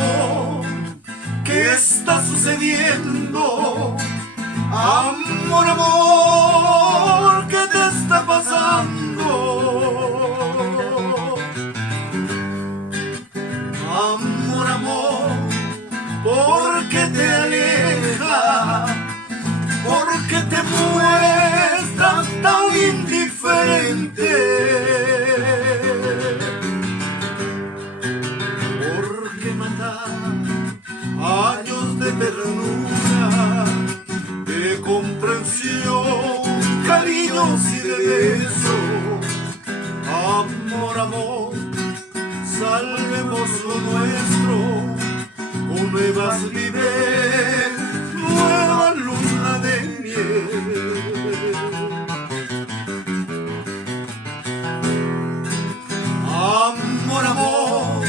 amor, ¿qué está sucediendo? Amor, amor, ¿qué te está pasando? Amor, amor, ¿por qué te alejas? ¿Por qué te muestras tan indiferente? ¿Por qué matar años de ternura, de comprensión, cariños y de besos? Amor, amor, salvemos lo nuestro con nuevas vivencias, nueva luna de miel. Amor, amor,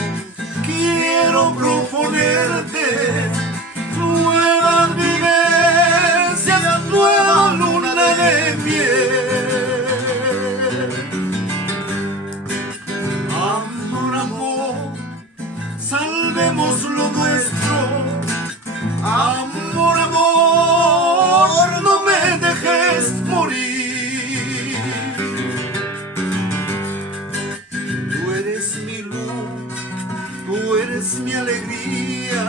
quiero proponerte nuevas vivencias, nueva luna de miel. Amor, amor, salvemos lo nuestro. Amor, amor, no me dejes morir. Tú eres mi luz, tú eres mi alegría,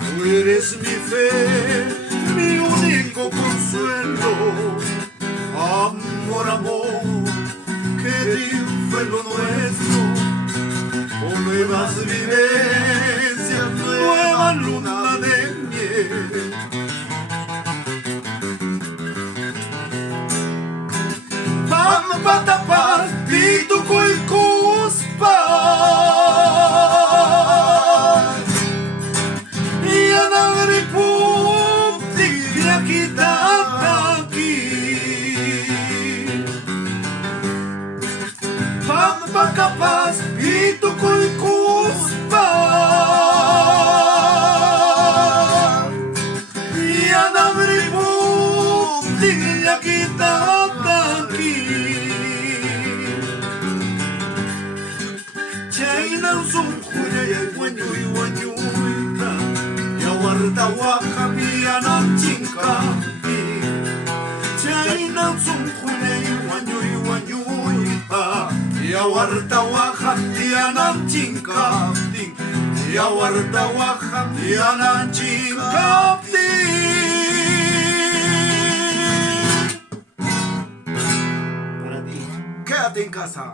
tú eres mi fe, mi único consuelo. Amor, amor, que triunfe lo nuestro, con nuevas vivencias, nueva luna de miel. Pam patapaz, pituco y cuspa, y anagripup, tiriakita aquí. Pam patapaz, pituco y cuspa, y anagripup, tiriakita aquí. Chainan sun kuya y guanyu y guanyuita, yawarta wahamianan chinkampi. Chainan sun kuya y guanyuita, yawarta wahamianan chinkampi. Yawarta wahamianan chinkampi. Para ti, quédate en casa.